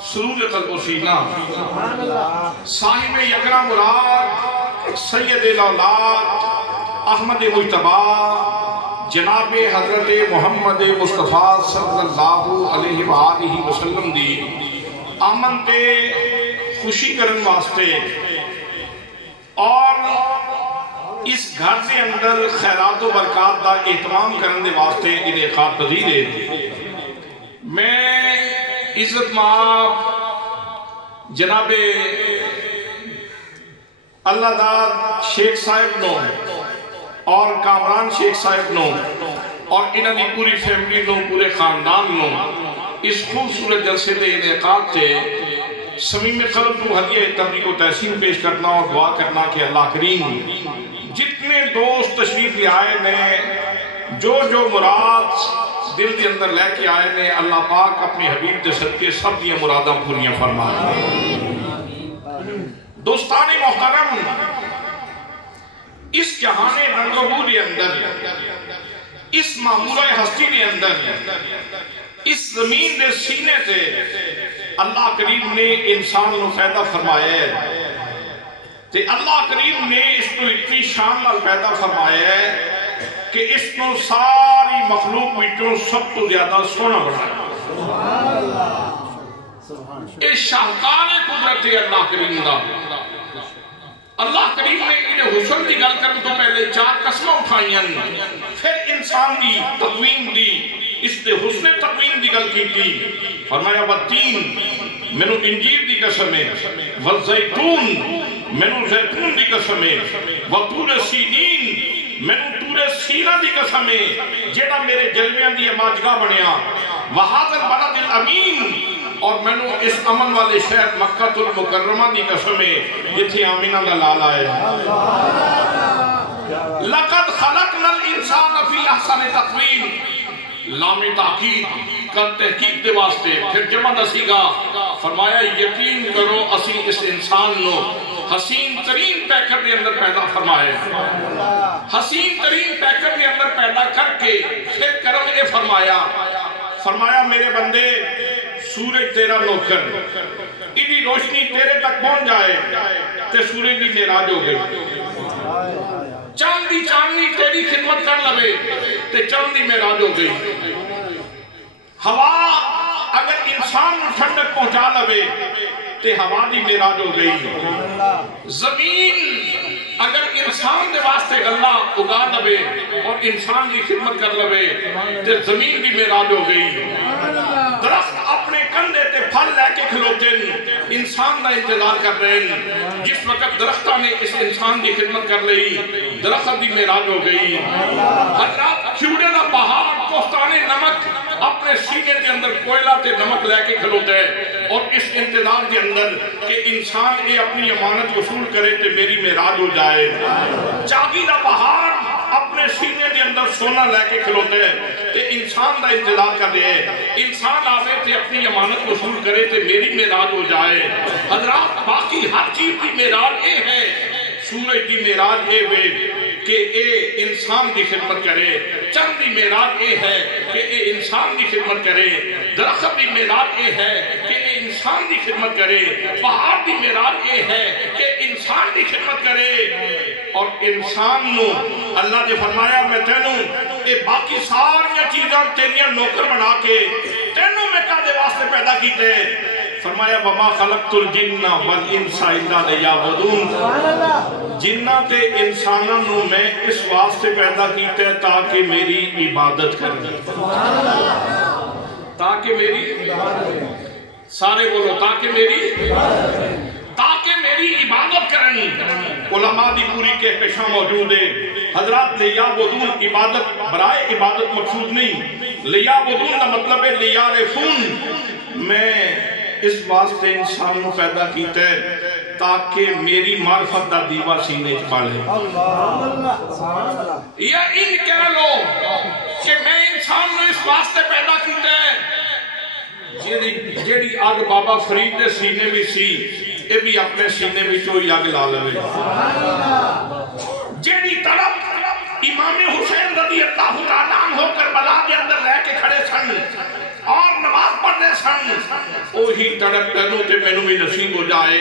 سرورت البسینہ صاحب یکرا مراد سید الاولاد احمد مجتبی جناب حضرت محمد مصطفیٰ صلی اللہ علیہ وآلہ وسلم دی آمن تے خوشی کرن واسطے اور اس گھر دے اندر خیرات و برکات دا اہتمام کرن دے واسطے انعقاد پذیر ہے۔ میں عزت مآب جناب اللہ داد شیخ صاحب نو اور کامران شیخ صاحب نو اور انہوں نے پوری فیملی نو پورے خاندان نو اس خوبصورت جلسے دے انعقاد تے صمیم قلب کو ہدیہ تبریک و تحسین پیش کرنا اور دعا کرنا کہ اللہ کریم جتنے دوست تشریف لے آئے نے جو مراد دل کے اندر لے کے آئے نے اللہ پاک اپنی حبیب دے صدقے سب دیا مراداں پوریاں فرمائے۔ دوستان محترم، اس جہان رنگبو دے اندر، اس معمولہ ہستی دے اندر، اس زمین دے سینے سے اللہ کریم نے انسان نو پیدا فرمایا ہے تے اللہ کریم نے اس کو اتنی شان نال پیدا فرمایا ہے کہ اس کو ساری مخلوق وچوں سب تو زیادہ سونا بنایا۔ اس شاہکار قدرت اللہ کریم دا اللہ کریم نے انہیں حسن دی گل کرنے تو پہلے 4 قسمیں اٹھائیاں، پھر انسان دی تقویم دی اس دے حسن تقویم دی گل کی تھی۔ فرمایا والتین منو انجیر دی قسم ہے، والزیتون منو زیتون دی قسم ہے، وطور سینین منو طور سینہ دی قسم ہے جیڑا میرے جلویاں دی ماجگاہ بنیا، وہذا البلد الامین اور منو اس امن والے شہر مکہ المکرمہ دی قسم ہے جتھے آمینہ دا لال آئے۔ لقد خلقنا الانسان فی احسن تقویم، لام تاکید کا تحقیق دے واسطے پھر جمع دسی گا۔ فرمایا یقین کرو اسی اس انسان نو حسین ترین پیکر دے اندر پیدا فرمایا، حسین ترین پیکر دے اندر پیدا کر کے پھر کرم اے فرمایا میرے بندے سورج تیرا نوکر، ادھی روشنی تیرے تک پہنچ جائے تے سورج دی معراج ہو گئی، چاندی تیری خدمت کر لوے تے چاندی معراج ہو گئی، ہوا اگر انسان ٹھنڈک پہنچا لوے تے ہوا دی معراج ہو گئی، زمین اگر انسان دے واسطے غلہ اگا لوے اور انسان دی خدمت کر لوے تے زمین دی معراج ہو گئی، درخت اپنے کندھے تے پھل لے کے کھلوتے انسان دا انتظار کر رہے ہیں، جس وقت درختہ نے اس انسان دی خدمت کر لئی درخت دی معراج ہو گئی۔ حضرات کھیوڑے دا پہاڑ کوفتانے نمک اپنے سینے کے اندر کوئلہ تے نمک لے کے کھلوتے ہیں اور اس انتظار کے اندر کہ انسان یہ اپنی امانت وصول کرے تے میری معراج ہو جائے۔ چاگی دا پہاڑ اپنے سینے کے اندر سونا لے کے کھلوتے ہیں تے انسان دا انتظار کر رہے ہیں، انسان آوے تے اپنی امانت وصول کرے تے میری معراج ہو جائے۔ حضرات باقی ہر چیز کی معراج اے ہے، سورج دی معراج اے وے کہ اے انسان دی خدمت کرے، چند دی معراج اے ہے کہ اے انسان دی خدمت کرے، درخت دی معراج اے ہے کہ اے انسان دی خدمت کرے، پہاڑ دی معراج اے ہے کہ انسان دی خدمت کرے، اور انسان نو اللہ نے فرمایا میں تینوں اے باقی ساری چیزاں تیریاں نوکر بنا کے تینوں میں کادے واسطے پیدا کیتے، فرمایا وما خلقت الجن والانس الا لیعبدون، جنہ تے انساناں نو میں اس واسطے پیدا کیتے تاکہ میری عبادت کریں، تاکہ میری سارے بولو تاکہ میری عبادت کریں۔ علماء دی پوری کے پیشہ موجود ہے۔ حضرات لیعبدون عبادت برائے عبادت مقصود نہیں، لیعبدون کا مطلب ہے لیعرفون، میں اس واسطے انسان کو پیدا کیتا ہے تاکہ میری معرفت دا دیوہ سینے پالے، یا ان کہہ لو کہ میں انسان کو اس واسطے پیدا کیتا ہے جیڑی آگ بابا فرید دے سینے بھی سی اے بھی اپنے سینے بھی چوئی آگ لا لے، جیڑی طرف امام حسین رضی اللہ عنہ ہو کر بلا کے اندر لے کے کھڑے سن اور نماز پڑھنے سن وہی تڑپ پہنوں تے مینوں بھی نصیب ہو جائے.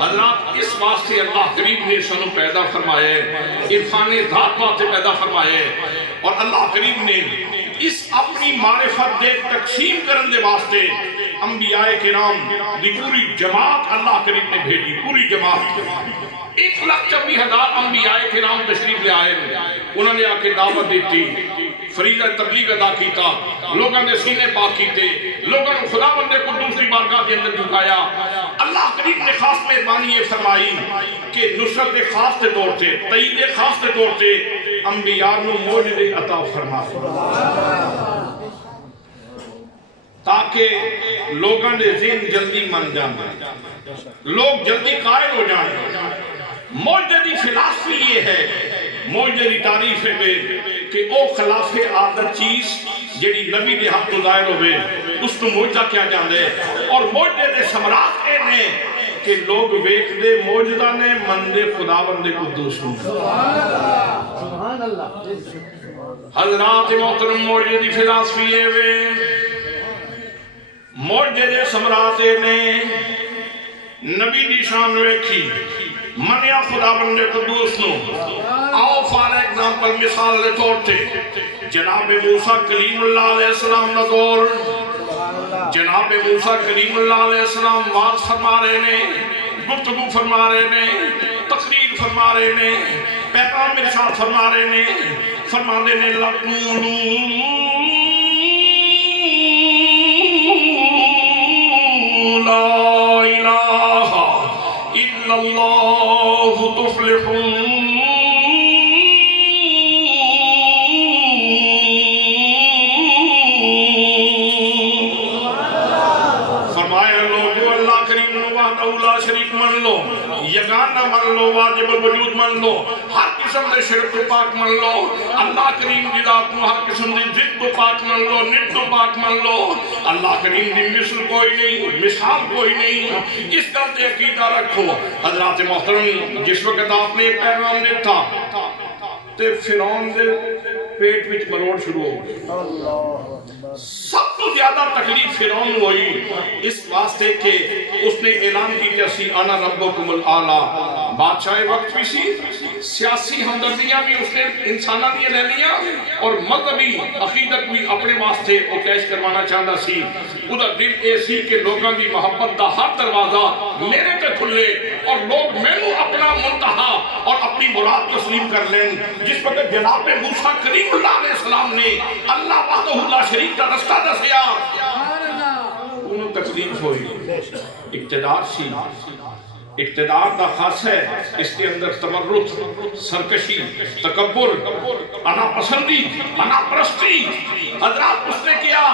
حضرات اس واسطے اللہ کریم نے سنوں پیدا فرمائے, عرفان ذات واسطے پیدا فرمائے, اور اللہ کریم نے اس اپنی معرفت دے تقسیم کرن دے واسطے انبیاء کرام دی پوری جماعت اللہ کریم نے بھیجی, پوری جماعت. 1,24,000 انبیاء کرام تشریف لے آئے, انہوں نے آ کے دعوت دیتی, فریضہ تبلیغ ادا کیتا, لوگوں نے سینے پاک کیتے, لوگوں نے خدا بندے کو دوسری بارگاہ کے اندر جھکایا. اللہ کریم نے خاص مہربانی یہ فرمائی کہ نصرت خاص کے طور سے, تائید خاص کے طور سے انبیاء نو معجزے عطا فرما, تاکہ لوگوں نے ذہن جلدی من جانا, لوگ جلدی قائل ہو جائیں. معجزے دی فلسفی یہ ہے, معجزے دی تعریف ہے کہ او خلاف عادت چیز جیڑی نبی دے حق تو ظاہر ہوئے اس کو معجزہ کیا جاندے, اور معجزے دے ثمرات اے نے کہ لوگ ویکھ دے معجزہ نے مندے خداوند قدوس نوں. سبحان اللہ. حضرات محترم معجزے دی فلسفی ہے وے, معجزے دے ثمرات اے نے نبی دی شان ویکھی منیا خداوند قدوس نو. آؤ فار ایگزامپل مثال دے طور تے جناب موسیٰ کلیم اللہ علیہ السلام دا دور, جناب موسیٰ کلیم اللہ علیہ السلام واز فرما رہے نے, گفتگو فرما رہے نے, تقریر فرما رہے نے, پیغام ارشاد فرما رہے نے, فرما دے نے لَقُولُوا لا الہ الا اللہ تفلحون. فرمایا لو جو اللہ کریم وحدہ لا شریک من لو, یگانہ من لو, واجب الوجود من لو, ہر قسم دے شرک تو پاک من لو, اللہ کریم دی ذات نو ہر قسم دی ضد تو پاک من لو, نت تو پاک من لو. اللہ کریم دی مثل کوئی نہیں, مثال کوئی نہیں, اس گل تے عقیدہ رکھو. حضرات محترم جس وقت آپ نے پیغام دیتا تے فرعون دے پیٹ وچ مروڑ شروع ہو گئی. سب تو زیادہ تکلیف فرعون ہوئی اس واسطے کہ اس نے اعلان کی کہ اسی انا ربکم الاعلی. بادشاہ وقت بھی سی, سیاسی ہمدردیاں بھی اس نے انسانہ بھی لے لیا, اور مذہبی عقیدت بھی اپنے واسطے وہ کیش کروانا چاہتا سی. ادھر دل اے سی کہ لوگوں دی محبت دا ہر دروازہ میرے تے کھلے اور لوگ مینوں اپنا منتہا اور اپنی مراد تسلیم کر لیں. جس وقت جناب موسیٰ کریم اللہ علیہ السلام نے اللہ وحدہ لا شریک کا رستہ دسیا, انہوں تکلیف ہوئی. اقتدار سی, اقتدار دا خاص ہے اس کے اندر تمرد, سرکشی, تکبر, انا پسندی, انا پرستی. حضرات اس نے کیا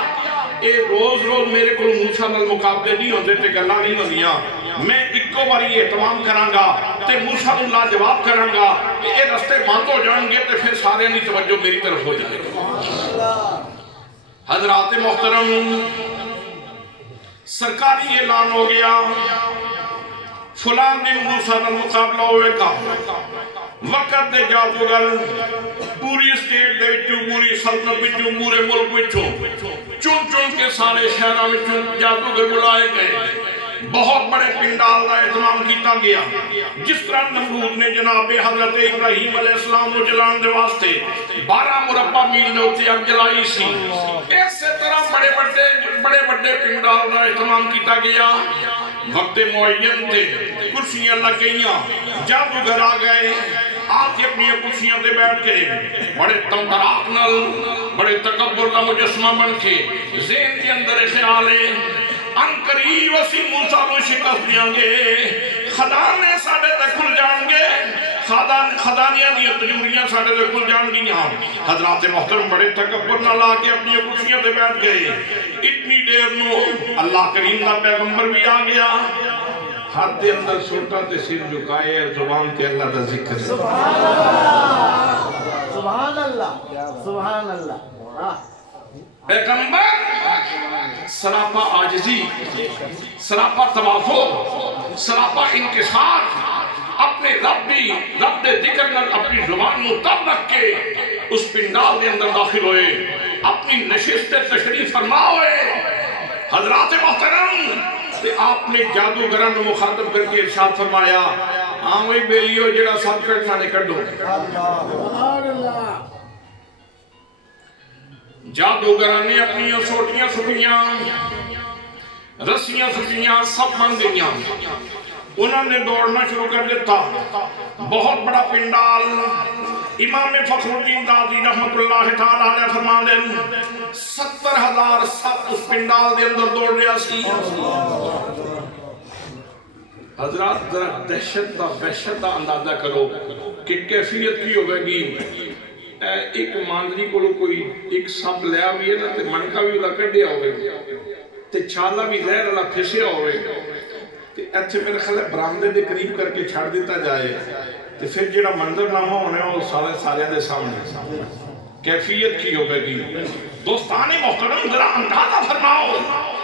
اے روز روز میرے کو موسیٰ نال مقابلے نہیں ہوندے تے گلاں نہیں ہوندیاں, میں ایکو باری اہتمام کرانگا تے موسیٰ اللہ جواب کرانگا کہ اے رستے بند ہو جائیں گے تے پھر سارے نہیں توجہ میری طرف ہو جائے گا. حضرات محترم سرکاری اعلان ہو گیا فلان دن موسیٰ نال مقابلہ ہوئے گا. وقت دے جادوگر پوری اسٹیٹ دے وچوں, پوری سلطنت وچوں, پورے ملک وچوں چن چن کے سارے شہراں وچوں جادوگر بلائے گئے. بہت بڑے پنڈال کا اہتمام کیتا گیا. جس طرح نمرود نے جناب حضرت ابراہیم علیہ السلام کو جلان دے واسطے 12 مربع میل دے اوتے اگ جلائی سی, اسی طرح بڑے بڑے پنڈال کا اہتمام کیتا گیا. وقت معین تے کرسیاں لگ گئیاں, جادوگر آ گئے, آپ کی اپنی کرسیاں تے بیٹھ کے بڑے تمتراک نل, بڑے تکبر کا مجسمہ بن کے ذہن کے اندر خیال ہے ان قریب اسی موسیٰ کو شکست دیاں گے, خدانے ساڑے تک کھل جان گے, خدانیاں دیا تجوریاں ساڑے تک کھل جان گیا. حضرات محترم بڑے تکبر نہ لا کے اپنی کرسیاں تے بیٹھ گئے. اتنی دیر نو اللہ کریم کا پیغمبر بھی آ گیا, ہاتھ دے اندر سوٹا تے سر جھکائے اور زبان تے اللہ دا ذکر. سبحان اللہ, سبحان اللہ, سبحان اللہ. پیغمبر سراپا عاجزی, سراپا تواضع, سراپا انکسار, اپنے رب دے ذکر نال اپنی زبان نو تب رکھ کے اس پنڈال دے اندر داخل ہوئے, اپنی نشست تشریف فرما ہوئے. حضرات محترم تے آپ نے جادوگران کو مخاطب کر کے ارشاد فرمایا ہاں وہی بیلیو جڑا سب کٹنا نے کڈو جادوگران نے اپنی سوٹیاں سٹیاں رسیاں سٹیاں سب بن گئیاں انہوں نے دوڑنا شروع کر دیتا بہت بڑا پنڈال امام فخر الدین دادی رحمت اللہ تعالیٰ علیہ فرما دیں 70,000 سب اس پنڈال دے اندر دوڑ رہا سی حضرات ذرا دہشت دا اندازہ کرو کہ کیفیت کی ہوگے گی ایک ماندری کو کوئی ایک سب لیا بھی ہے نا تے منکا بھی اللہ کر دیا ہوئے تے چھالا بھی زہر اللہ پھسیا ہوئے تے ایتھے میرے خیال ہے برامدے دے قریب کر کے چھڑ دیتا جائے تے پھر جڑا منظر نامہ ہونے وہ سارے دے سامنے کیفیت کی ہوگے گی دوستان محترم ذرا اندازہ فرماؤ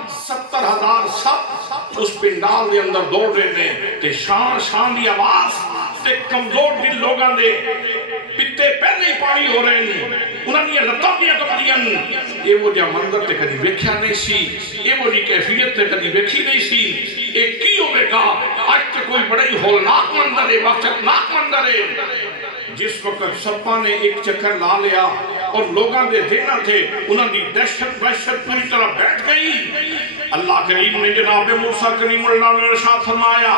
70,000 سب اس پنڈال دے اندر دوڑ رہے ہیں تے شان دی آواز تے کمزور دل لوگاں دے پتے پہلے ہی پانی ہو رہے ہیں انہوں نے لطا بھی کپڑیاں یہ وہ جا منظر تے کدی ویکھیا نہیں سی یہ وہ جی کیفیت تے کدی ویکھی نہیں سی ایک کی ہوئے گا آج تے کوئی بڑا ہی ہولناک منظر ہے وحشتناک منظر ہے جس وقت سپا نے ایک چکر لا لیا اور لوگاں دے دینا تھے انہوں نے دہشت پوری طرح بیٹھ گئی اللہ کریم نے جناب موسیٰ کریم اللہ نے ارشاد فرمایا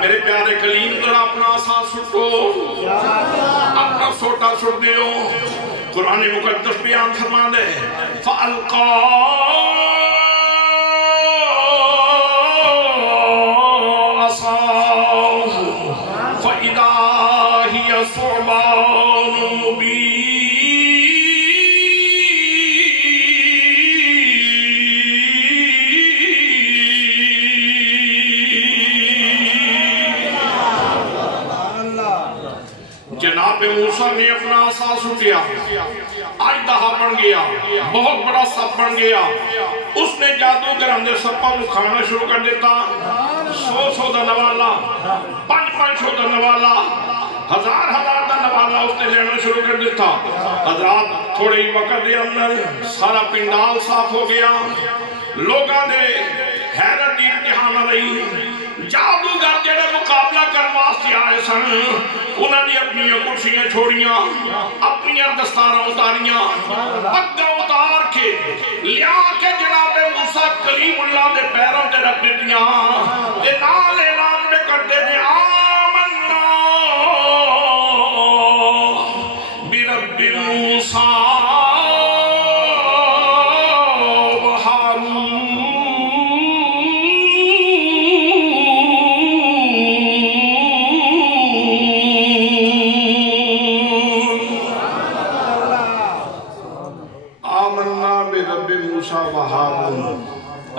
میرے پیارے کلیم ذرا اپنا آسا سٹو اپنا سوٹا سٹ دیو قرآن مقدس بیان فرما دے فَأَلْقَا ثعبان مبين جناب موسیٰ نے اپنا عصا سٹیا آج دہا بن گیا بہت بڑا سب بن گیا اس نے جادوگر اندر سپا کو کھانا شروع کر دیتا 100 دا نوالا 500 دا نوالا 1000 دا نوالا اس نے لینا شروع کر دیتا حضرات تھوڑے ہی وقت دے اندر سارا پنڈال صاف ہو گیا لوگاں دے حیرت دی امتحان رہی جادوگر جڑے مقابلہ کرنے واسطے آئے سن انہوں نے اپنی کرسیاں چھوڑیاں اپنی دستاراں اتاریاں پگاں اتار کے لیا کے جناب موسیٰ کلیم اللہ دے پیروں تے رکھ دیتیاں تے نال اعلان میں کرتے تھے آمنا برب موسیٰ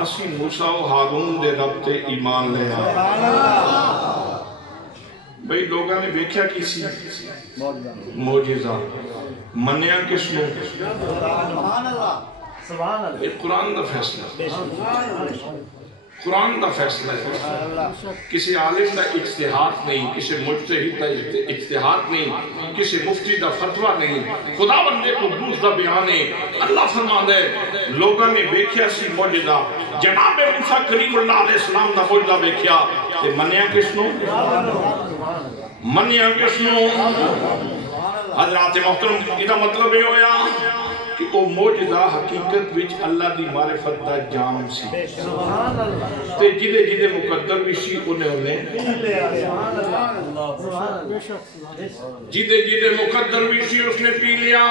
اسی موسیٰ و ہارون دے رب تے ایمان لے بھئی لوگاں نے بیکھیا کسی موجزہ منیا کس نے ایک قرآن دا فیصلہ قرآن دا فیصلہ ہے کسی عالم دا اجتہاد نہیں کسی مجتہد دا اجتہاد نہیں کسی مفتی دا فتوہ نہیں خدا بندے کو دوس دا بیان ہے اللہ فرما دے لوگاں نے بیکھیا سی موجزہ جناب موسیٰ کریم اللہ علیہ السلام دا موجزہ بیکھیا کہ منیا کس نو حضرات محترم یہ مطلب یہ ہویا کہ وہ موجزہ حقیقت وچ اللہ دی معرفت دا جام سی تے جدے مقدر بھی سی انہیں جدے مقدر بھی سی اس نے پی لیا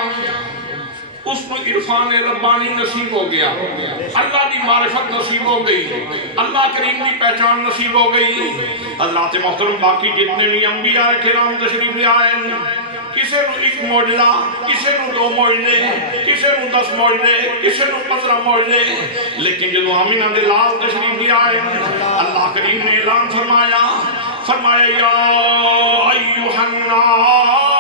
اس کو عرفان ربانی نصیب ہو گیا اللہ دی معرفت نصیب ہو گئی اللہ کریم دی پہچان نصیب ہو گئی حضرات محترم باقی جتنے بھی انبیاء کرام تشریف لے آئے کسے نو ایک موجزہ کسے نو 2 موجزے کسے نو 10 موجزے کسے نو 15 موجزے لیکن جدو آمینہ دے لال تشریف لے آئے اللہ کریم نے اعلان فرمایا یا ایوہ الناس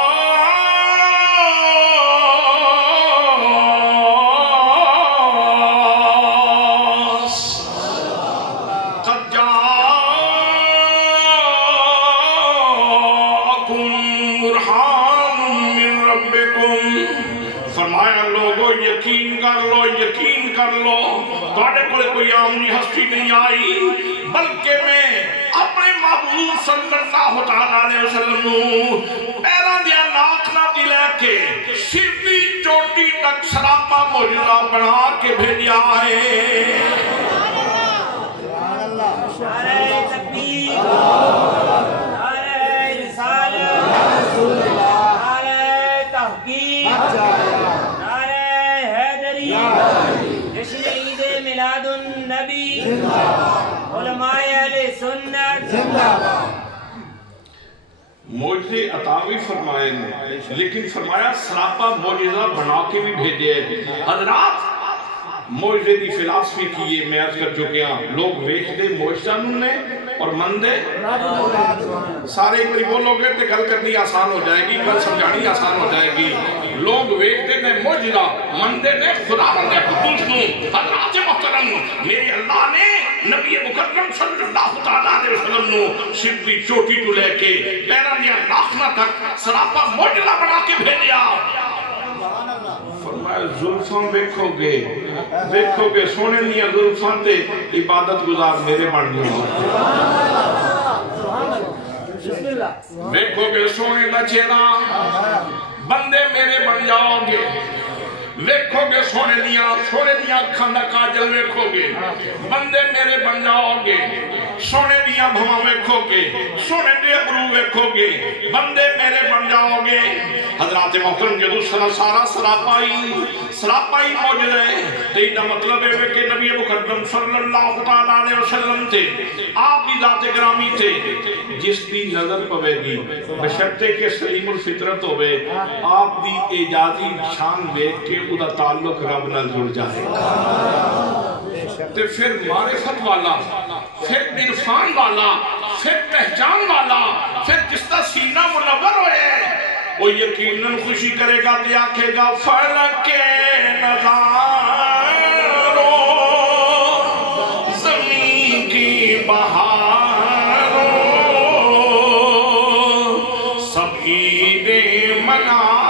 یقین کر لو تواڈے کول کوئی عام ہستی نہیں آئی بلکہ میں اپنے محبوب صلی اللہ تعالیٰ علیہ وسلم نو پیران دیا ناکنا دی لے کے سیدھی چوٹی تک سراپا معجزہ بنا کے بھیجا ہے نعرہ تکبیر نعرہ رسالت نعرہ تحقیق نعرہ حیدری جشن عید میلاد النبی علماء اہل سنت معجزے عطا بھی فرمائے لیکن فرمایا سراپا معجزہ بنا کے بھی بھیجے حضرات معجزے دی فلسفی کیے میں عرض کر چکے ہیں لوگ ویکھدے معجزہ نے اور مندے سارے ایک باری بولو گے تو گل کرنی آسان ہو جائے گی گل سمجھانی آسان ہو جائے گی لوگ ویکھدے نے معجزہ مندے نے خدا بندے قدوس نو حضرات محترم میرے اللہ نے نبی مکرم صلی اللہ تعالیٰ علیہ وسلم نو سیدھی چوٹی تو لے کے پیران دیا ناخنا تک سراپا معجزہ بنا کے بھیجیا فرمایا زلفاں ویکھو گے سونے دیا زلفاں تے عبادت گزار میرے بن جاؤ ویکھو گے سونے دا چہرہ بندے میرے بن جاؤ گے ویکھو گے سونے دیا اکھاں دا کاجل ویکھو گے بندے میرے بن جاؤ گے سونے دیا بھواں ویکھو گے سونے دے ابرو ویکھو گے بندے میرے بن جاؤ گے حضرات محترم جدو سارا سراپائی معجزے تیئی دا مطلب ہے کہ نبی مکرم صلی اللہ تعالیٰ علیہ وسلم تھے آپ کی ذات گرامی تھے جس کی نظر پوے گی بشرطے کے سلیم الفطرت ہوئے آپ دی اعجازی شان ویکھ کے ادا تعلق رب نال جڑ جائے تے پھر معرفت والا پھر عرفان والا پھر پہچان والا پھر جس کا سینہ منور ہوئے وہ یقیناً خوشی کرے گا تے آکھے گا فلک نظاروں زمین کی بہاروں سب عیدیں مناؤ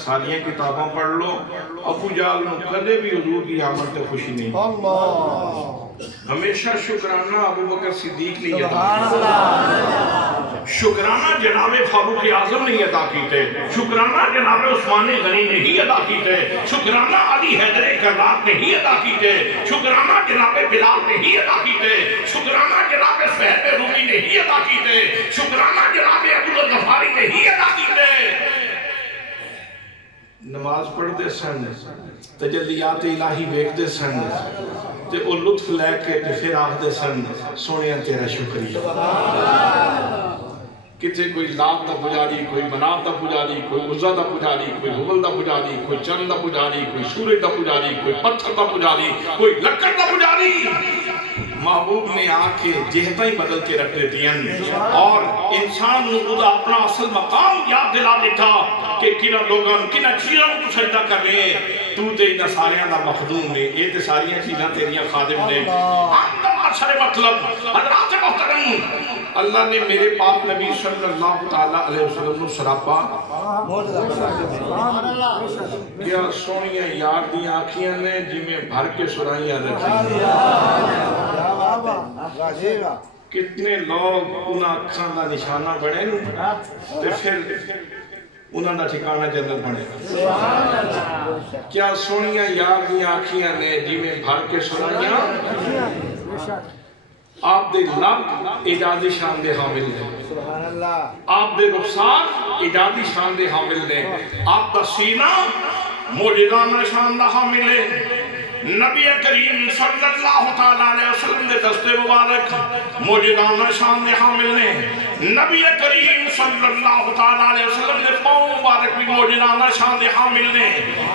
ساریاں کتاباں پڑھ لو ابو جہل نو کدے بھی حضور کی آمد تے خوشی نہیں ہمیشہ شکرانہ ابو بکر صدیق نہیں ادا شکرانہ جناب فاروق اعظم نہیں ادا کیتے شکرانہ جناب عثمان غنی نے ہی ادا کیتے شکرانہ علی حیدر کرار نے ہی ادا کیتے شکرانہ جناب بلال نے ہی ادا کیتے شکرانہ جناب صہیب رومی نے ہی ادا کیتے شکرانہ جناب ابو الغفاری نے ہی ادا کیتے نماز پڑھ دے سن تجلیات الہی ویکھ دے سن تے او لطف لے کے تے پھر آکھ دے سن سونیا تیرا شکریہ کتے کوئی لات دا پجاری کوئی منات دا پجاری کوئی عزہ دا پجاری کوئی حبل دا پجاری کوئی چند دا پجاری کوئی سورج دا پجاری کوئی پتھر دا پجاری کوئی لکڑ دا پجاری محبوب نے آ کے جہتیں ہی بدل کے رکھ دیتی ہیں اور انسان نو اپنا اصل مقام یاد دلا دیتا کہ کنہ لوگاں کنہ چیزوں کو سجدہ کر رہے ہیں تو تے انہاں ساریاں دا مخدوم نے یہ تے ساریاں چیزاں تیریاں خادم نے سارے مطلب حضرات محترم اللہ نے میرے پاک نبی صلی اللہ تعالیٰ علیہ وسلم سراپا کیا سونیاں یار دی آنکھیاں نے جی میں بھر کے سرائیاں رکھی کتنے لوگ انہاں اکھاں دا نشانہ بڑھے تے پھر انہاں دا ٹھکانہ جنت بڑھے کیا سونیاں یار دی آنکھیاں نے جی میں بھر کے سرائیاں آپ دے لب اجازی شان دے حامل نے آپ دے رخسار اجازی شان دے حامل نے آپ دا سینہ موجزانہ شان دا حامل ہے نبی کریم صلی اللہ تعالیٰ علیہ وسلم دے دست مبارک موجزانہ شان دے حامل نے نبی کریم صلی اللہ تعالیٰ علیہ وسلم دے پاؤں مبارک بھی موجزانہ شان دے حامل نے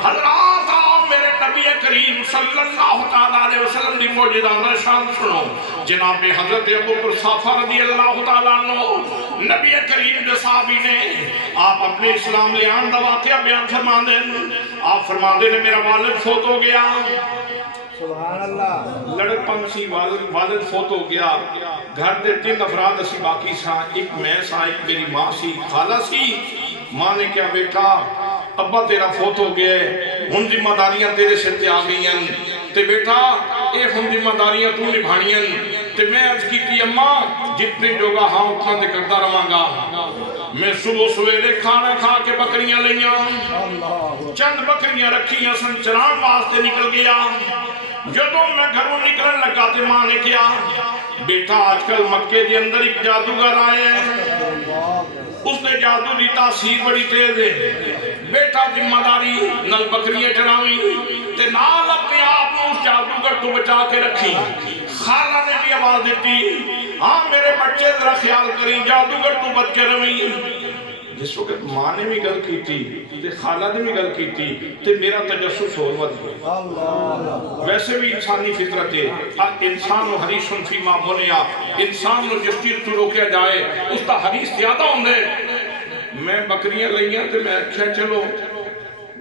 حضرات میرے نبی کریم صلی اللہ تعالیٰ علیہ وسلم دی موجزانہ شان سنو جناب حضرت ابو بکر صافہ رضی اللہ تعالیٰ عنہ نبی کریم دے صحابی نے آپ اپنے اسلام لے آن دا واقعہ بیان فرما دیں آپ فرما دیں میرا والد فوت ہو گیا سبحان اللہ لڑک پنسی والد فوت ہو گیا گھر دے 3 افراد اسی باقی سا ایک میں سا ایک میری ماں سی خالہ سی ماں نے کیا بیٹا ابا تیرا فوت ہو گئے ہن ذمہ داریاں تیرے سر تے آ گئی ہیں تے بیٹا اے ہن ذمہ داریاں تو نبھانی ہیں تے میں عرض کی تھی اماں جتنے جوگا ہاں اتنا تے کرتا رہاں گا میں صبح سویرے کھانا کھا کے بکریاں لیاں چند بکریاں رکھیاں سن چران واسطے نکل گیا جدوں میں گھروں نکلن لگا تے ماں نے کیا بیٹا آج کل مکے دے اندر ایک جادوگر آئے ہیں اس نے جادو دی تاثیر بڑی تیز ہے بیٹا ذمہ داری نل بکریاں چراویں تے نال اپنے آپ نے اس جادوگر تو بچا کے رکھی خالہ نے بھی آواز دیتی ہاں میرے بچے ذرا خیال کریں جادوگر تو بچ کے رویں جس وقت ماں نے بھی گل کی تھی تے خالہ نے بھی گل کی تھی تے میرا تجسس ہو گیا ویسے بھی انسانی فطرت ہے انسان و حریص فیما منع انسان نو جس چیز تو روکیا جائے اس کا حریص زیادہ ہوندے میں بکریاں لئیاں تے میں کیا چلو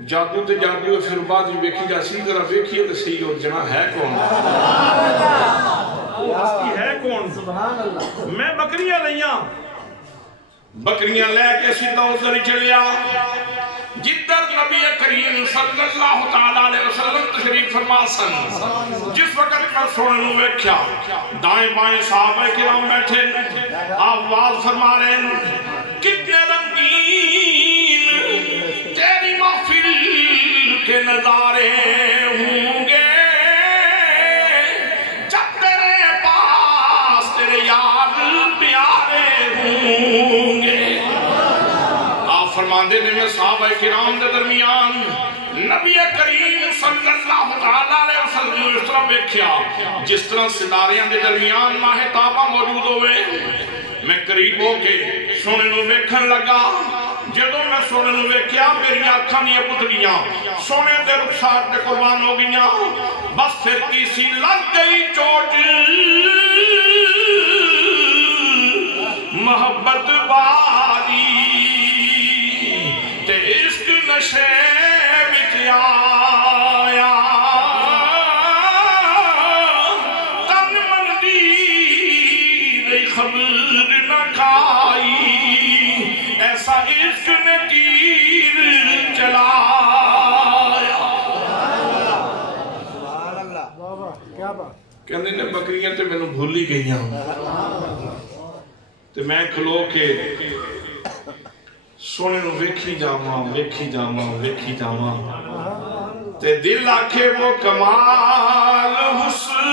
جادو تے جادو پھر بعد بھی ویکھی جا سی ذرا ویکھیے تے صحیح ہو جنا ہے کون ہے کون سبحان اللہ میں بکریاں لئیاں بکریاں لے کے سیدھا ادھر چلیا جدھر نبی کریم صلی اللہ تعالیٰ علیہ وسلم تشریف فرما سن جس وقت میں سونے نو ویکھیا دائیں بائیں صحابہ کرام بیٹھے آواز فرما رہے ہیں کتنے رنگین تیری محفل کے نظارے ہوں گے جب تیرے پاس تیرے یار پیارے ہوں گے آپ فرماندے نے میں صحابہ کرام دے درمیان نبی کریم صلی اللہ علیہ وسلم اس طرح بیکھیا جس طرح ستاریاں دے درمیان ماہ تابہ موجود ہوئے میں قریب ہو کے سونے نو ویکھن لگا جدوں میں سونے نو ویکھیا میری آنکھاں دیا پتلیاں سونے دے رخسار تے قربان ہو گئیاں بس پھر کسی لگ گئی چوٹ محبت باری تے عشق نشے وچ آیا تن من دی خبر نہ کھائی ایسا عشق نے تیر چلایا سبحان اللہ بابا کیا بات کہندے نے بکریاں تے مینوں بھول ہی گئیاں تے میں کھلو کے سونے نو ویکھی جاواں تے دل آکھے وہ کمال حسن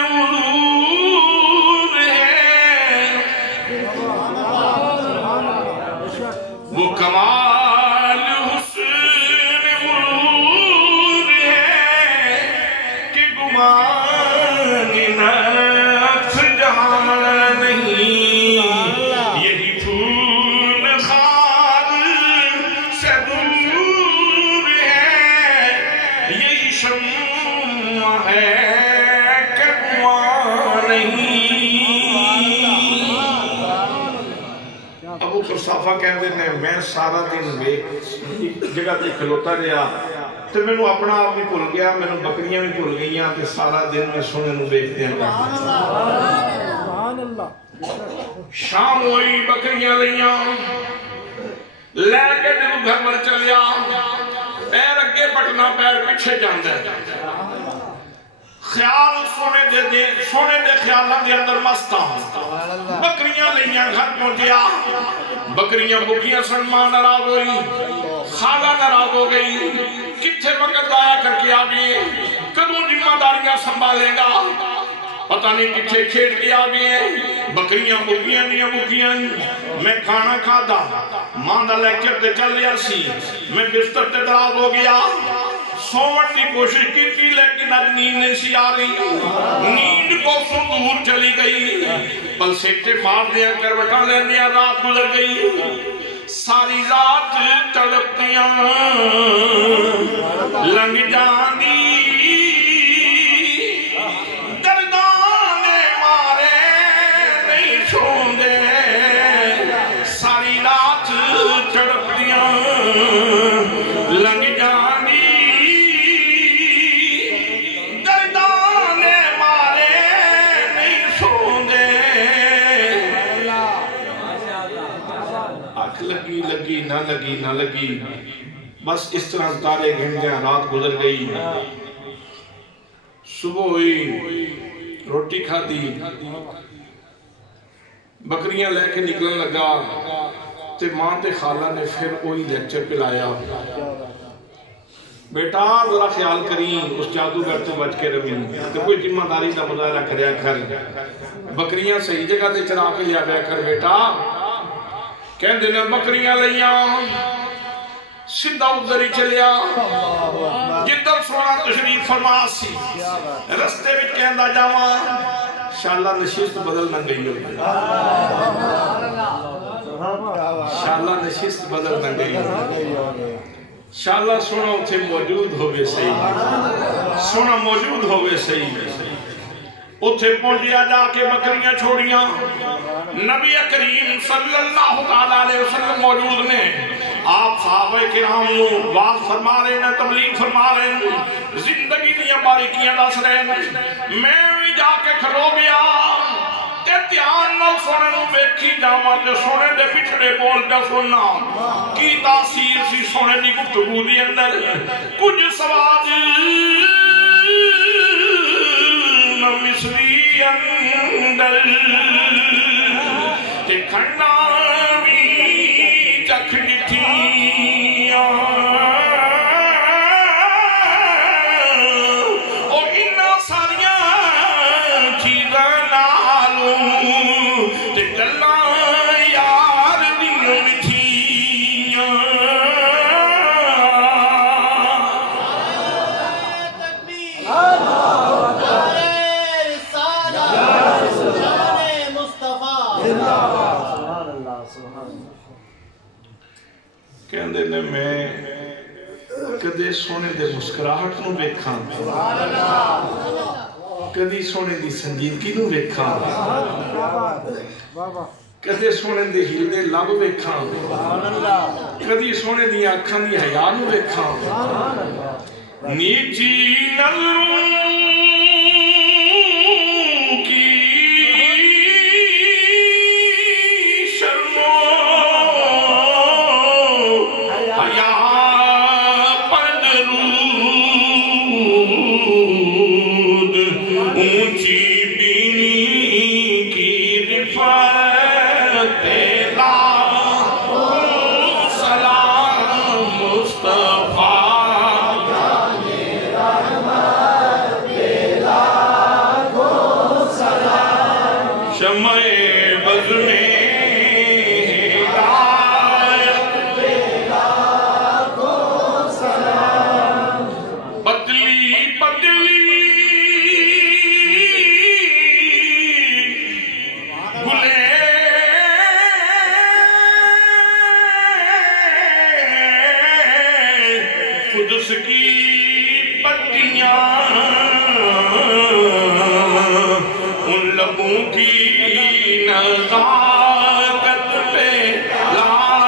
حضور ہے وہ کمال حسن حضور ہے کہ گمان نفس جہاں نہیں شمع ہے کہ مصطفیٰ کہتے ہیں میں سارا دن ایک جگہ تے کھلوتا رہا تے میں اپنا آپ بھی بھول گیا، میں بکریاں بھی بھول گئیاں تے سارا دن میں سونے نو دیکھتے ہیں۔ شام ہوئی بکریاں لئیاں لے کے دل گھر پر چلیا، پیر اگے بٹنا پیر پیچھے جاندے، خیال سونے دے خیالات دے اندر مستا بکریاں لئیاں گھر پہنچیا، بکریاں بکیاں سن، ماں ناراض ہوئی، خالہ ناراض ہو گئی، کتھے وقت ضائع کر کے آگئے، کدوں ذمہ داریاں سنبھالے گا، پتہ نہیں کتھے کھیت کے آگئے، بکریاں بکیاں نہیں بکیاں، میں کھانا کھادا، ماں دا لیکچر تے چل لیا سی، میں بستر تے دراز ہو گیا، سومن کی کوشش کی تھی لیکن اب نیند نہیں سی آ رہی، نیند کو سن دور چلی گئی، پل سیٹے مار دیا کروٹا لے دیا، رات گزر گئی، ساری رات تڑپتیاں لنگ جاندی، دردانے مارے نہیں چھوندے، ساری رات تڑپتیاں لنگ جاندی، لگی نہ لگی بس اس طرح تارے گھنٹے رات گزر گئی، صبح ہوئی روٹی کھا دی، بکریاں لے کے نکلن لگا تے ماں تے خالہ نے پھر کوئی لیکچر پلایا، بیٹا ذرا خیال کریں اس جادوگر تو بچ کے رویں تو کوئی ذمہ داری دا مظاہرہ کریا کر، بکریاں صحیح جگہ تے چرا کے لیا گیا کر بیٹا، کہندے نے بکریاں لئیاں سدھا ادھر ہی چلیا جدھر سونا تشریف فرما سی، رستے وچ کہندا جاواں شاءاللہ نشست بدل نہ گئی ہوئی، شاءاللہ نشست بدل نہ گئی ہوئی، شاءاللہ سونا اتھے موجود ہوئے صحیح، سونا موجود ہوئے صحیح، اتھے پہنچیا جا کے بکریاں چھوڑیاں، نبی کریم صلی اللہ علیہ وسلم موجود نے، آپ صحابہ کرام نو واز فرما رہے ہیں، تبلیغ فرما رہے ہیں، زندگی دیا باریکیاں دس رہے ہیں، میں بھی جا کے کھلو گیا تے دھیان نال سونے نو ویکھی جاواں تے سونے دے پچھڑے بول پہ سننا کی تاثیر سی سونے دی گفتگو دی اندر، کچھ سواد مصری اندر تے کھنڈا بھی چکھ جتھیاں، او انہاں ساریاں چیزاں نالوں تے گلاں یار دیاں مٹھیاں، کہندے نے میں کدے سونے دے مسکراہٹ نو ویکھاں، کدی سونے دی سنجیدگی نو ویکھاں، کدے سونے دے ہلدے لب ویکھاں، کدی سونے دی اکھاں دی حیا نو ویکھاں، نیچی نظروں قدس کی پتیاں ان لبوں کی نزاکت پہ لا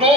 2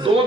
2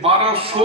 1200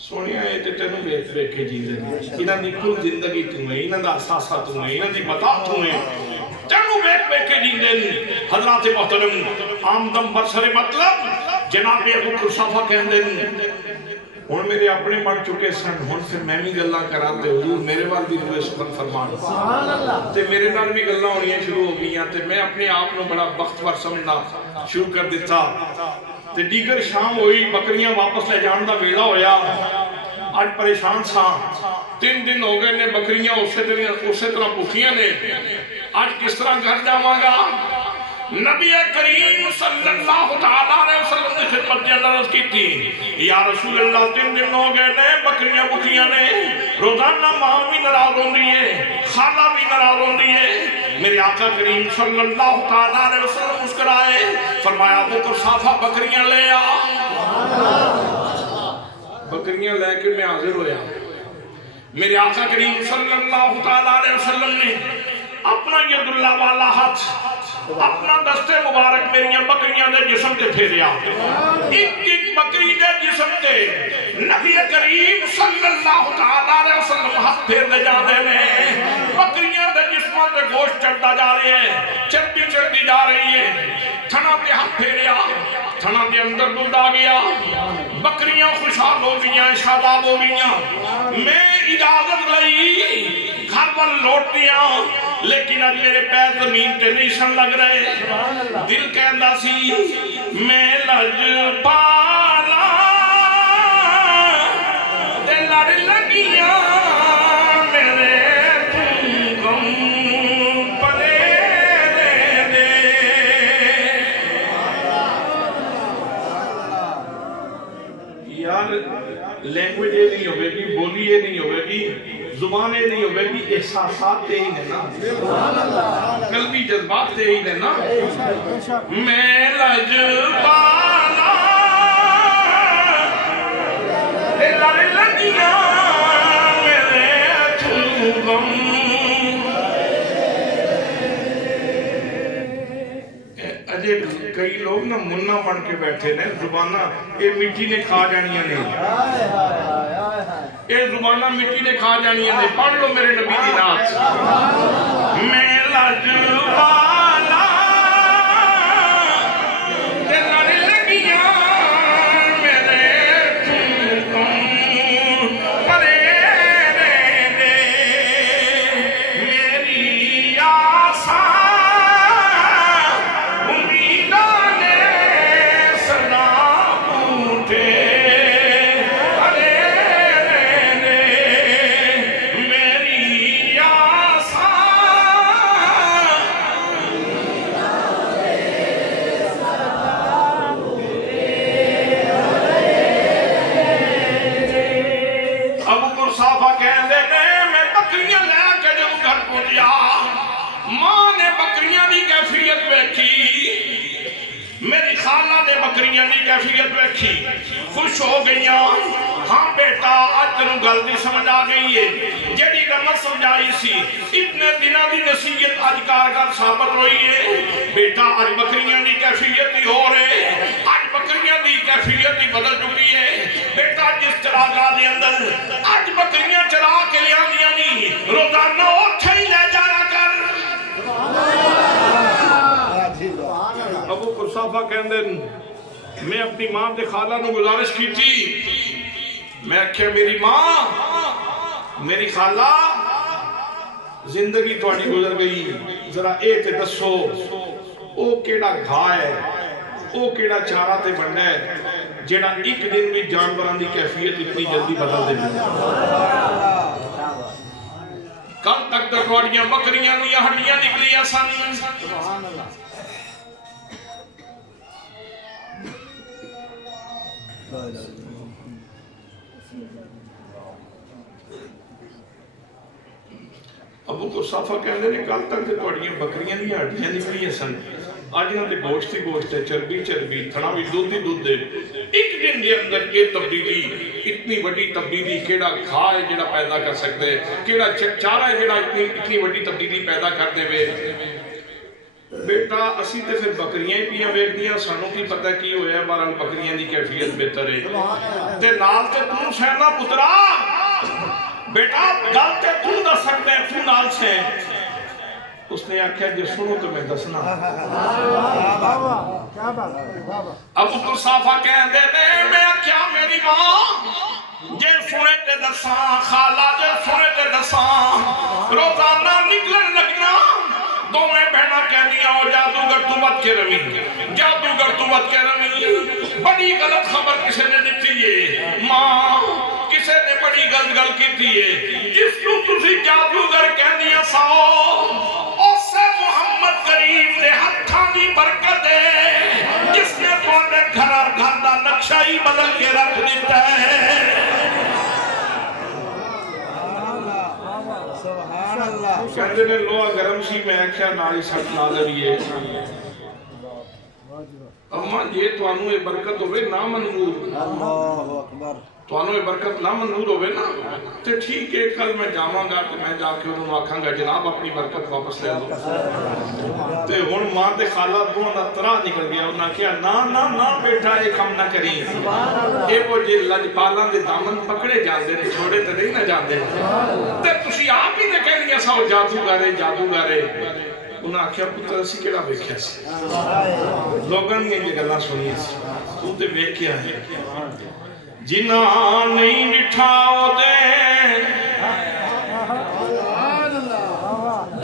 سونے آئے تے تینوں بیٹھ کے جی دے انہاں دی کل زندگی تو ہے انہاں دا احساسہ تو ہے انہاں دی بتا تو ہے تینوں بیٹھ کے جی دے حضرات محترم آمدم برسر مطلب جناب ابو قصافہ کہندے ہن میرے اپنے بن چکے سن ہن پھر میں بھی گلاں کراتے حضور میرے وال بھی روئے سبحان فرمان سبحان اللہ تے میرے نال بھی گلاں ہونیاں شروع ہو گئیاں تے میں اپنے آپ کو بڑا بختور سمجھنا شروع کر دیتا تے دیگر شام ہوئی بکریاں واپس لے جان دا ویلا ہویا آج پریشان سا 3 دن ہو گئے نے بکریاں اسی طرح بھوکیاں نے آج کس طرح گھر جاواں گا نبی کریم صلی اللہ علیہ وسلم نے خدمت کے اندر عرض کی تھی یا رسول اللہ 3 دن ہو گئے نے بکریاں بکریاں نے روزانہ ماں بھی ناراض ہو رہی ہے خالہ بھی ناراض ہو رہی ہے میرے آقا کریم صلی اللہ علیہ وسلم مسکرائے فرمایا ابو قصافہ بکریاں لے آ بکریاں لے کے میں حاضر ہویا میرے آقا کریم صلی اللہ علیہ وسلم نے اپنا ید اللہ والا ہاتھ اپنا دستے مبارک میریاں بکریاں دے جسم تے پھیریا ایک ایک بکری دے جسم تے نبی کریم صلی اللہ علیہ وسلم ہاتھ پھیر دے جا دے نے بکریاں دے جسموں تے گوشت چڑھتا جا رہے ہیں چربی چڑھتی جا رہی ہے تھنا تے ہاتھ پھیریا تھنا تے اندر دودھ آ گیا بکریاں خوشحال ہو گئیاں شاداب ہو گئیاں میں اجازت لئی گھر پر لوٹ دیا لیکن اب میرے پیر زمین تے نہیں سن لگ رہے دل کہندا سی میں لج پالا تے لڑ لگیاں میرے غم پلے دے یار لینگویج یہ نہیں ہوئے گی بولی یہ نہیں ہوئے گی زبانیں نہیں ہوئے گی احساسات تے ہی نا قلبی جذبات تے ہی نا میں لج پالا لڑ لگیاں میرے غم اجے کئی لوگ نا منا بن کے بیٹھے نے زبانہ یہ مٹی نے کھا جانیاں نے یہ زبانہ مٹی نے کھا جانیاں نے پڑھ لو میرے نبی دی نات میں لج پالا تے لڑ لگیاں میرے غم پلے دے میری آساں میری خالہ نے بکریاں دی کیفیت بیٹھی خوش ہو گئیاں ہاں بیٹا آج تنوں گل دی سمجھ آ گئی ہے جیڑی رمت سمجھائی سی اتنے دنہ دی نصیحت آج کارگر ثابت ہوئی ہے بیٹا آج بکریاں دی کیفیت ہی ہو رہے آج بکریاں دی کیفیت ہی بدل چکی ہے بیٹا جس چراغاہ دے اندر آج بکریاں چرا کے لیا دیا نہیں روزانہ اوتھے ہی لے جایا کر ابو قصافہ کہندے میں اپنی ماں دے خالہ نو گزارش کی تھی میں کہا میری ماں میری خالہ زندگی توڑی گزر گئی ذرا اے تے دسو او کیڑا گھا ہے او کیڑا چارہ تے بننا ہے جیڑا ایک دن بھی جانوران دی کیفیت اتنی جلدی بدل دے کل تک توڑیاں بکریاں دیا ہڈیاں نکلیاں سن ابو قصافہ کہنے نے کل تک توڑیاں بکریاں دیا ہڈیاں نکلیاں سن آج یہاں دے گوشت ہی گوشت ہے چربی چربی تھنا بھی دودھ ہی دودھ دے ایک دن دے اندر یہ تبدیلی اتنی بڑی تبدیلی کیڑا کھا ہے جڑا پیدا کر سکتے کیڑا چارہ ہے جڑا اتنی بڑی تبدیلی پیدا کر دے وے بیٹا اسی تے پھر بکریاں ہی پیاں ویک دیا سانو کی پتہ کی ہویا باران بکریاں دی کیفیت بہتر ہے تے نال تے تم سہنا پترا بیٹا گل تے تم دس سکتے ہیں تم نال سے اس نے آکھیا جو سنو تو میں دسنا ابو تو صافہ کہن دے میں کیا میری ماں جے سنے تے دساں خالہ جے سنے تے دساں روزانہ نکلن لگنا دو میں بہنا کہہ دیا ہو جادوگر تو بات کے روی جادوگر تو بات کے روی بڑی غلط خبر کسے نے دیتی ہے ماں کسے نے بڑی گل کی تھی ہے جس کو تسی جادوگر کہہ دیا ساؤ اس سے محمد کریم نے ہتھاں دی برکت ہے جس نے تواڈے گھر دا نقشہ ہی بدل کے رکھ دیتا ہے کہتے نے لوہا گرم سی میں کیا ناری سٹ نازریے اما یہ توانو یہ برکت ہوئے نا منظور توانو یہ برکت نا منظور ہوئے نا تے ٹھیک ہے کل میں جاواں گا تو میں جا کے انہوں آکھاں گا جناب اپنی برکت واپس لے دو تے ہن ماں تے خالہ دونوں دا طرح نکل گیا انہاں کہا نا بیٹا ایک ہم نہ کریں اے وہ جے لجپالاں دے دامن پکڑے جاندے نے چھوڑے تے نہیں نہ جاندے تے تسی آپ ہی نے کہہ لیا ساؤ جادوگارے انہاں آکھیا پتر اسی کیڑا ویکھیا سی لوگاں نے یہ گلاں سنی سی تو تے ویکھیا ہے جنہاں نہیں بٹھاؤ دے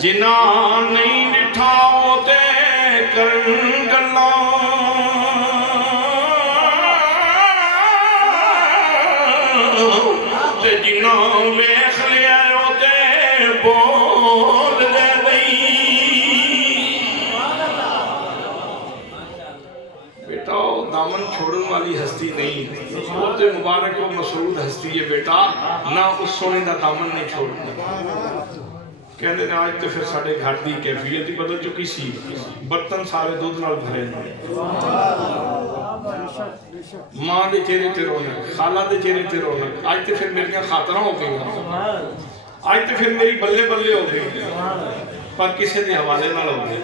جنہاں نہیں بٹھاؤ دے کرن گلاں تے جنہاں ویکھ لیا دے بول دے دامن چھوڑن والی ہستی نہیں وہ تے مبارک و مسعود ہستی ہے بیٹا نہ اس سونے دا دامن نہیں چھوڑنا کہنے نے آج تے پھر ساڑھے گھر دی کیفیت ہی بدل چکی سی برتن سارے دودھ نال بھرے ماں دے چہرے تے رونق خالہ دے چہرے تے رونق آج تے پھر میری خاطرہ ہو گئی آج تے پھر میری بلے بلے ہو گئی پر کسے دے حوالے نہ ہو گئی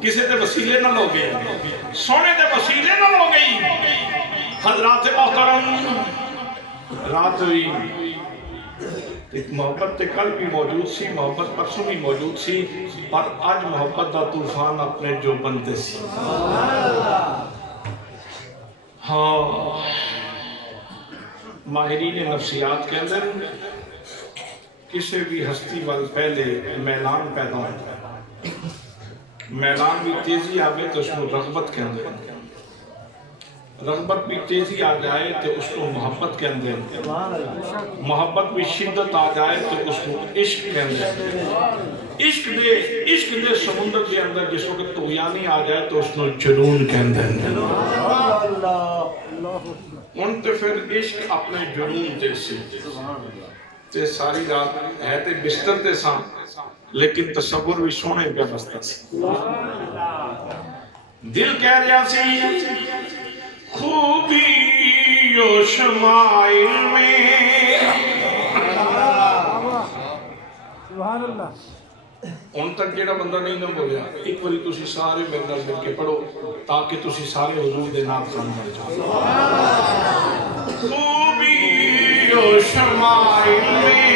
کسے دے وسیلے نہ ہو گئی سونے دے وسیلے نہ ہو گئی حضرات محترم رات ہوئی ایک محبت تے کل بھی موجود سی محبت پرسوں بھی موجود سی پر آج محبت دا طوفان اپنے جو بندے سی ہاں ماہرین نفسیات کے اندر کسی بھی ہستی وال پہلے میلان پیدا ہوتا ہے میلان بھی تیزی آگے تو اس کو رغبت کے اندر رغبت بھی تیزی آ جائے تو اس کو محبت کے اندر محبت بھی شدت آ جائے تو اس کو عشق کے اندر عشق دے سمندر کے اندر جس وقت طغیانی آ جائے تو اس کو جنون کے اندر ان تے پھر عشق اپنے جنون دے سے تے ساری رات ہے تے بستر تے ساں لیکن تصور بھی سونے پہ بستا سی دل کہہ رہا سی خوبی و شمائل میں سبحان اللہ ان تک جیڑا بندہ نہیں نہ بولیا ایک باری تسی سارے میرے نال مل کے پڑھو تاکہ تسی سارے حضور دے نام خان بن جاؤ خوبی و شمائل میں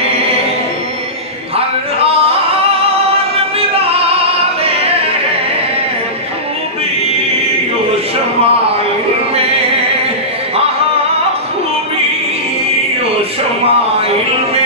ہر آن نرالے خوبی و شمائل میں خوبی و شمائل میں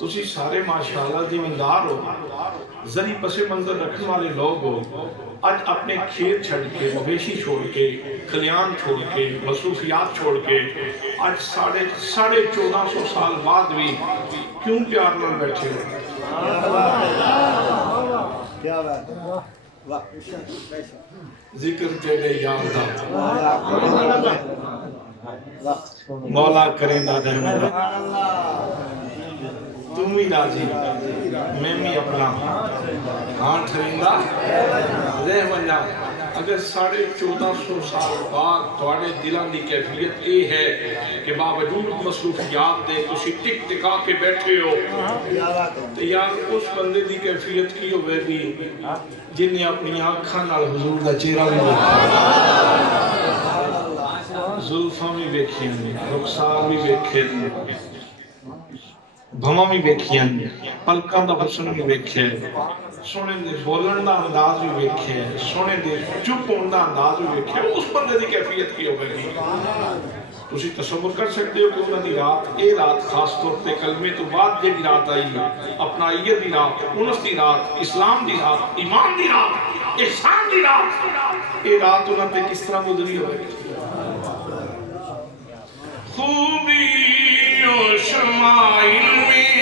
تسی سارے ماشاءاللہ دیندار ہو، ذری پس منظر رکھنے والے لوگ ہو، آج اپنے کھیت چھڑ کے، مویشی چھوڑ کے، کلیان چھوڑ کے، مصروفیات چھوڑ کے، آج 1450 سال بعد بھی کیوں پیار نہ بیٹھے ہو؟ کیا بات ہے، ذکر تیرے یاد دا مولا کریں دادا تم بھی راضی میں بھی اپنا ہاں ٹھریندا رہ ونجا۔ اگر 1450 سال بعد تواڈے دلاں دی کیفیت یہ ہے کہ باوجود مصروفیات دے تسی ٹک ٹکا کے بیٹھے ہو، تو یار اس بندے دی کیفیت کی ہوئے گی جن نے اپنی آنکھاں نال حضور دا چہرہ بھی دیکھا، زلفاں بھی ویکھیاں، رخسار بھی ویکھے، بھواں بھی ویکھیاں، پلکاں دا حسن بھی ویکھے، سونے دے بولن دا انداز بھی ویکھے، سونے دے چپ ہون دا انداز بھی ویکھے، اس بندے دی کیفیت کی ہوئے گی؟ تسی تصور کر سکتے ہو کہ انہاں دی رات، اے رات خاص طور پہ کلمے تو بعد جیڑی رات آئی ہے، اپنائیت دی رات، انس دی رات، اسلام دی رات، ایمان دی رات، احسان دی رات، اے رات انہاں پہ کس طرح گزری ہوئے گی؟ خوبی و شمائل میں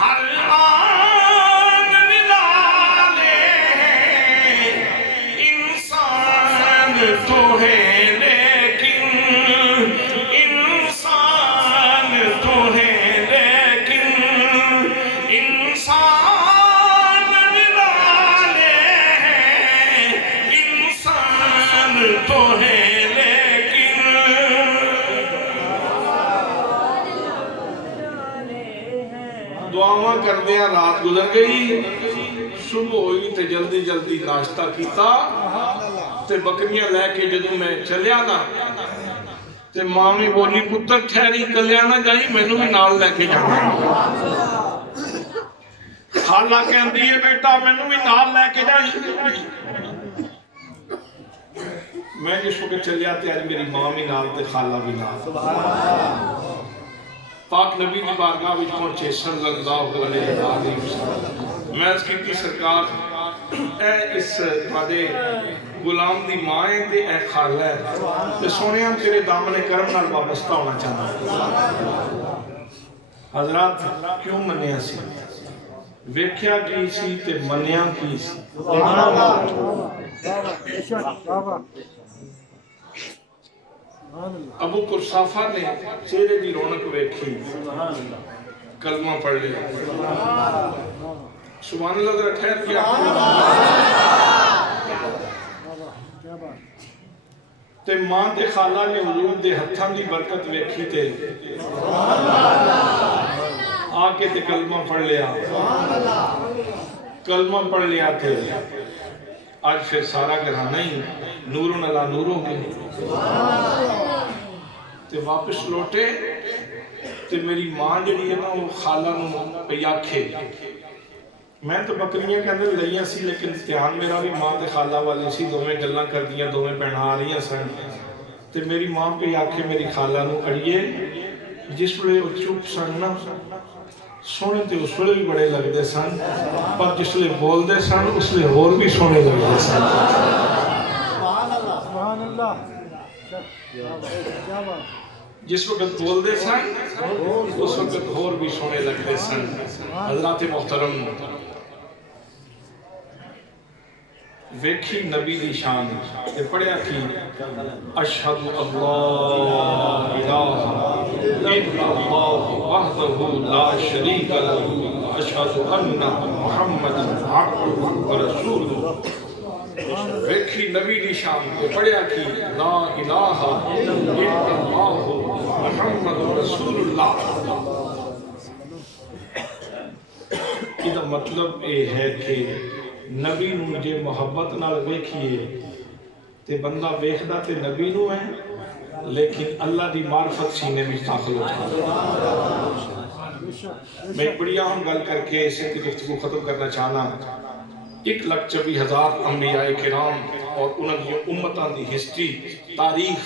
ہر آن نلالے انسان تو ہے لیکن انسان تو ہے لیکن انسان نلالے انسان تو ہے دعاواں کردے ہیں رات گزر گئی، صبح ہوئی تے جلدی جلدی ناشتہ کیتا تے بکریاں لے کے جدوں میں چلیا نا تے ماں بھی بولی پتر ٹھہری کلیا نہ جائی مینوں بھی نال لے کے جانا، خالہ کہندی ہے بیٹا مینوں بھی نال لے کے جائی، میں جس وقت چلیا تے اج میری ماں بھی نال تے خالہ بھی نال، پاک نبی کی بارگاہ وچ پہنچے صلی اللہ علیہ وسلم، میں اس کی سرکار اے اس تواڈے غلام دی ماں ہے تے اے خالہ ہے تے سونیاں تیرے دامن کرم نال وابستہ ہونا چاہتا حضرات کیوں منیا سی ویکھیا کی سی تے منیا کی سی؟ ابو قرصافہ نے چہرے دی رونق ویکھی، کلمہ پڑھ لیا، سبحان اللہ ذرا ٹھہر کیا، تے ماں تے خالہ نے حضور دے ہتھاں دی برکت ویکھی تے آکے تے کلمہ پڑھ لیا، کلمہ پڑھ لیا تے آج پھر سارا گھرانہ ہی نورن علا نور ہو گئے، تے واپس لوٹے تے میری ماں جڑی ہے نا وہ خالہ نو پیاکھے، میں تو بکریاں کے اندر لئیاں سی لیکن دھیان میرا بھی ماں تے خالہ والی سی، دو میں گلاں کر دیاں، دو میں پہنا آ رہی ہیں سن، تے میری ماں پیاکھے میری خالہ نو اڑیے جس ویلے وہ چپ سن نا سونے تے اس ویلے بھی بڑے لگ دے سن، پر جس ویلے بول دے سن اس ویلے اور بھی سونے لگ دے سن، سبحان اللہ، جس وقت بول دے سن اس وقت اور بھی سونے لگ دے سن۔ حضرات محترم ویکھی نبی دی شان تے پڑھیا کی اشہد اللہ الہ الا اللہ وحدہ لا شریک لہ اشہد ان محمد عبدہ ورسولہ، ویکھی نبی دی شان تے پڑھیا کی لا الہ الا اللہ محمد رسول اللہ۔ یہ مطلب یہ ہے کہ نبی نو جے محبت نال ویکھیے تے بندہ ویکھدا تے نبی نو ہے لیکن اللہ دی معرفت سینے میں داخل ہو جائے۔ میں ایک بڑی اہم گل کر کے اسے کی گفتگو ختم کرنا چاہنا، 1,24,000 انبیاء کرام اور انہوں نے امتان دی ہسٹری تاریخ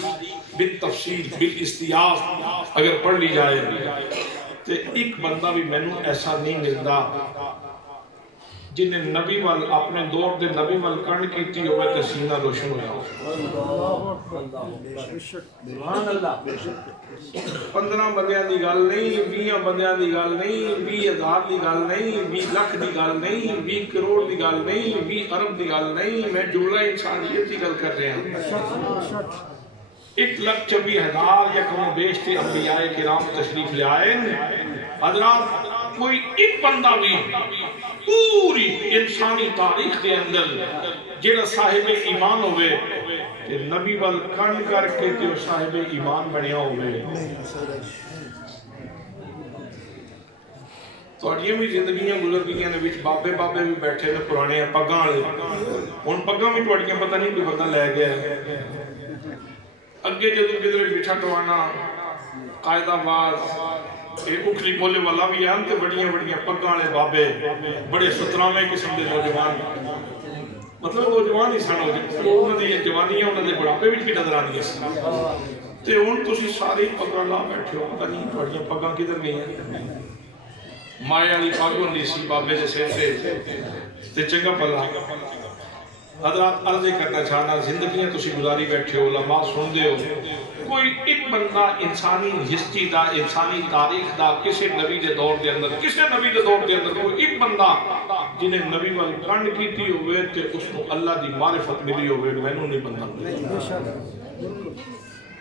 بالتفصیل بالاستیاف اگر پڑھ لی جائے تو تے ایک بندہ بھی مینوں ایسا نہیں ملتا جنہیں نبی وال اپنے دور دے نبی وال کنڈ کیتی ہوئے تے سینہ روشن ہویا ہو 15 بندیاں دی گل نہیں 20 بندیاں دی گل نہیں 20,000 دی گل نہیں 20 لاکھ دی گل نہیں 20 کروڑ دی گل نہیں 20 ارب دی گل نہیں میں جملہ انسانیت دی گل کر رہا ہوں 1,24,000 یا کم و بیش تے انبیاء کرام تشریف لے آئے حضرات کوئی ایک بندہ بھی پوری انسانی تاریخ دے اندر جڑا صاحب ایمان ہوئے تے نبی وال کنڈ کر کے تے صاحب ایمان بنیا ہوئے تواڈیاں بھی زندگیاں گزر گئیاں نے وچ بابے بابے بھی بیٹھے نے پرانے پگاں والے ہن پگاں بھی تواڈیاں پتہ نہیں کوئی بندہ لے گیا اگے جدوں کدھر بٹھا ٹوانا قاعدہ باز اکھلی بولے والا بھی ہیں تے بڑیاں بڑیاں پگاں والے بابے بڑے ستراویں قسم دے نوجوان مطلب نوجوان ہی سن انہاں دی جوانیاں انہاں دے بڑھاپے وچ بھی نظر آندیاں سن تے ہن تسی سارے پگاں لا بیٹھے ہو پتہ نہیں تواڈیاں پگاں کدھر گئیاں مایا والی پگ ہوندی سی بابے دے سر تے چنگا پلا حضرات عرض کرنا چاہنا زندگیاں تسی گزاری بیٹھے ہو علماء سن دے ہو کوئی ایک بندہ انسانی ہسٹری دا انسانی تاریخ دا کسے نبی دے دور دے اندر کوئی ایک بندہ جنہیں نبی وال کنڈ کیتی ہوئے تے اس کو اللہ دی معرفت ملی ہوئے مینوں نہیں بندہ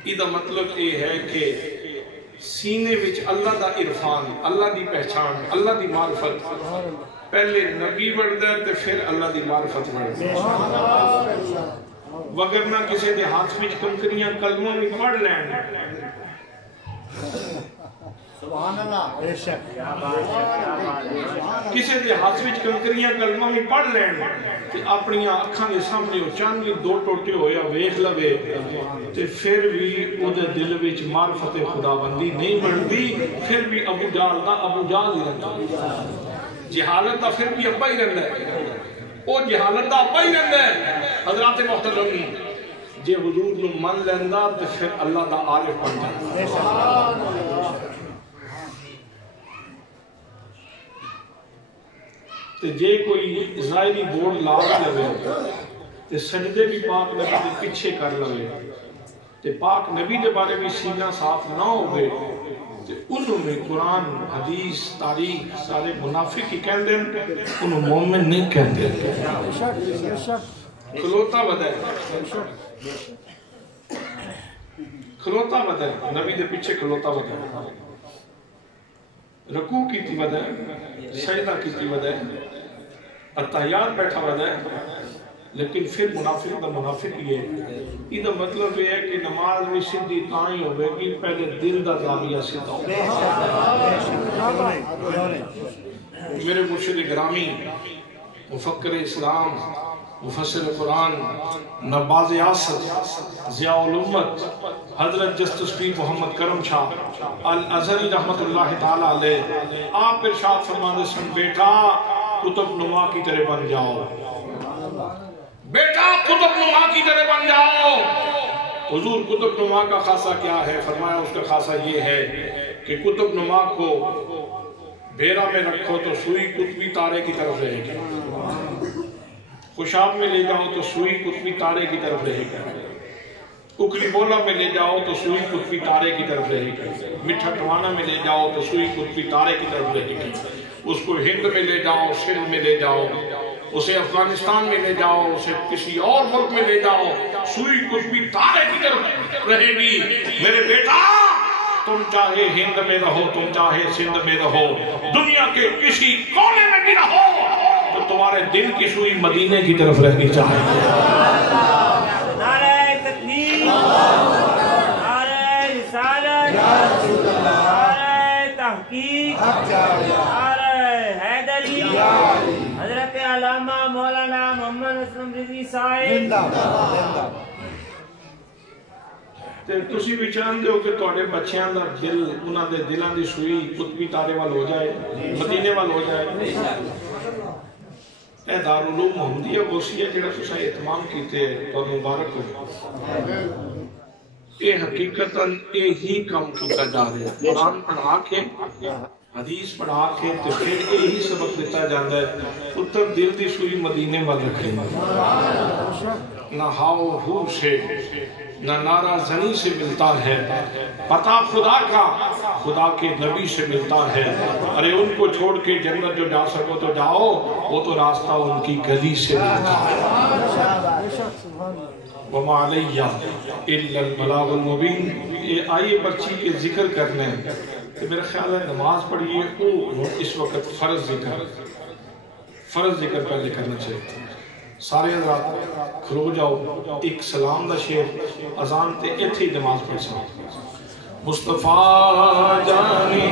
ایدہ مطلب یہ ہے کہ سینے وچ اللہ دا عرفان اللہ دی پہچان اللہ دی معرفت پہلے نبی بڑھتا ہے تو پھر اللہ دی معرفت بڑھتا ہے وگرنہ کسی دے ہاتھ وچ کنکریاں کلموں میں پڑھ لین سبحان اللہ بے شک کسی دے ہاتھ وچ کنکریاں کلموں میں پڑھ لین کہ اپنی آنکھاں دے سامنے چاند بھی دو ٹوٹے ہویا ویکھ لوے تے پھر بھی او دے دل وچ معرفت خداوندی نہیں بڑھتی پھر بھی ابو جہل ہی رہتا جہالت دا پھر بھی ابا ہی رہتا ہے او جہالت دا ابا ہی رہتا ہے حضرات محترم جے حضور نو من لیندا تے پھر اللہ دا عارف بن جاندا تے جے کوئی ظاہری بورڈ لا لے تے سجدے بھی پاک نبی دے پیچھے کر لے تے پاک نبی دے بارے بھی سینہ صاف نہ ہوئے انہوں میں قرآن حدیث تاریخ سارے منافق ہی کہن دیں انہوں مومن نہیں کہن دیں کھلوتا بدہ نبی دے پیچھے کھلوتا بدہ رکوع کی تھی بدہ سجدہ کی تھی بدہ اتحیات بیٹھا بدہ لیکن پھر منافق یہ ہے یہ مطلب یہ ہے کہ نماز میں سیدھی تائیں ہوئے کہ پہلے دل دا زاویہ سیدھا ہو میرے مرشد گرامی مفکر اسلام مفسر قرآن نباز آسد ضیاء الامت حضرت جسٹس پیر محمد کرم شاہ الازہری رحمت اللہ تعالیٰ علیہ آپ ارشاد فرمانے سن بیٹا کتب نما کی طرح بن جاؤ بیٹا کتب نما کی طرح بن جاؤ حضور کتب نما کا خاصہ کیا ہے فرمایا اس کا خاصہ یہ ہے کہ کتب نما کو بیرا میں رکھو تو سوئی قطبی تارے کی طرف رہے گی خوشاب میں لے جاؤ تو سوئی قطبی تارے کی طرف رہے گی اکلی بولا میں لے جاؤ تو سوئی قطبی تارے کی طرف رہے گی مٹھا ٹوانا میں لے جاؤ تو سوئی قطبی تارے کی طرف رہے گی اس کو ہند میں لے جاؤ سندھ میں لے جاؤ اسے افغانستان میں لے جاؤ اسے کسی اور ملک میں لے جاؤ سوئی قطبی تارے کی طرف رہے گی میرے بیٹا تم چاہے ہند میں رہو تم چاہے سندھ میں رہو دنیا کے کسی کونے میں بھی رہو تو تمہارے دل کی سوئی مدینے کی طرف رہنی چاہیے نعرہ تکبیر نعرہ رسالت نعرہ تحقیق نعرہ حیدری حضرت علامہ مولانا محمد اسلم رضوی صاحب تسی بھی چاہتے ہو کہ تواڈے بچیاں دا دل انہاں دے دلاں دی سوئی قطبی تارے وال ہو جائے مدینے وال ہو جائے اے دارالعلوم محمدیہ غوثیہ جڑا تساں اہتمام کیتے تو مبارک ہو اے حقیقتاً اے ہی کام کیتا جا رہا ہے قرآن پڑھا کے حدیث پڑھا کے تو پھر یہی سبق دیتا جاتا ہے پتر دل دی سوئی مدینے وال رکھے نہ ہاؤ ہو سے نہ نعرہ زنی سے ملتا ہے پتہ خدا کا خدا کے نبی سے ملتا ہے ارے ان کو چھوڑ کے جنت جو جا سکو تو جاؤ وہ تو راستہ ان کی گلی سے ملتا ہے وَمَا عَلَيَّ إِلَّا الْبَلَاغُ الْمُبِينُ یہ آئیے پرچی کے ذکر کرنے تو میرا خیال ہے نماز پڑھیے اس وقت فرض ذکر پہلے کرنا چاہیے سارے حضرات کھلو جاؤ ایک سلام دا شعر اذان تے ایتھے ہی نماز پڑھ سکتے مصطفیٰ جانی